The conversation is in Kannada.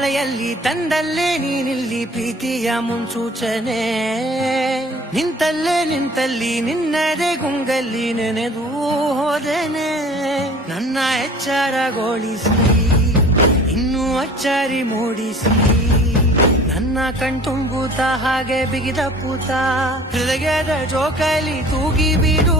ಮಳೆಯಲ್ಲಿ ತಂದಲ್ಲೇ ನೀನಿಲ್ಲಿ ಪ್ರೀತಿಯ ಮುನ್ಸೂಚನೆ ನಿಂತಲ್ಲಿ ನಿನ್ನದೇ ಗುಂಗಲ್ಲಿ ನೆನೆದು ಹೋದೆನೆ ನನ್ನ ಎಚ್ಚರಗೊಳಿಸಿ ಇನ್ನೂ ಅಚ್ಚರಿ ಮೂಡಿಸಿ ನನ್ನ ಕಣ್ತುಂಬುತ್ತ ಹಾಗೆ ಬಿಗಿದ ಪೂತ ಹೃದಯದ ಜೋಕಾಲಿ ತೂಗಿ ಬಿಡು